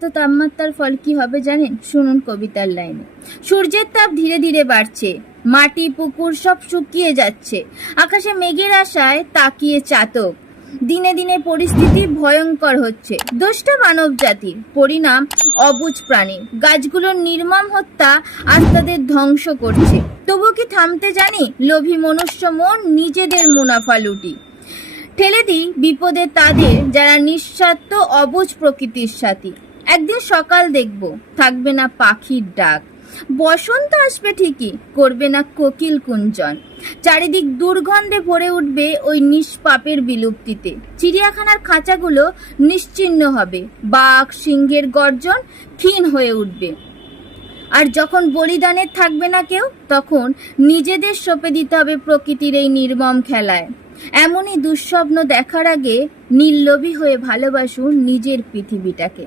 তো তাপমাত্রার ফল কি হবে জানেন? শুনুন কবিতার লাইনে। সূর্যের তাপ ধীরে ধীরে বাড়ছে, মাটি পুকুর সব শুকিয়ে যাচ্ছে, আকাশে মেঘের আশায় তাকিয়ে চাতক। দিনে দিনে পরিস্থিতি ভয়ঙ্কর হচ্ছে, দোষটা মানব জাতির, পরিণাম অবুঝ প্রাণীর। গাছগুলোর নির্মম হত্যা আজ তাদের ধ্বংস করছে। তবু কি থামতে জানি? লোভী মনুষ্য মন নিজেদের মুনাফা লুটি। ঠেলে দিই বিপদে তাদের যারা নিঃস্বার্থ অবুঝ প্রকৃতির সাথী। একদিন সকাল দেখব, থাকবে না পাখির ডাক, বসন্ত আসবে ঠিকই, করবে না কোকিল কুঞ্জন। চারিদিক দুর্গন্ধে ভরে উঠবে ওই নিষ্পাপের বিলুপ্তিতে। চিড়িয়াখানার খাঁচাগুলো নিশ্চিহ্ন হবে, বাঘ সিংহের গর্জন ক্ষীণ হয়ে উঠবে। আর যখন বলিদানের থাকবে না কেউ, তখন নিজেদের সঁপে দিতে হবে প্রকৃতির এই নির্মম খেলায়। এমনই দুঃস্বপ্ন দেখার আগে নির্লোভী হয়ে ভালোবাসুন নিজের পৃথিবীটাকে।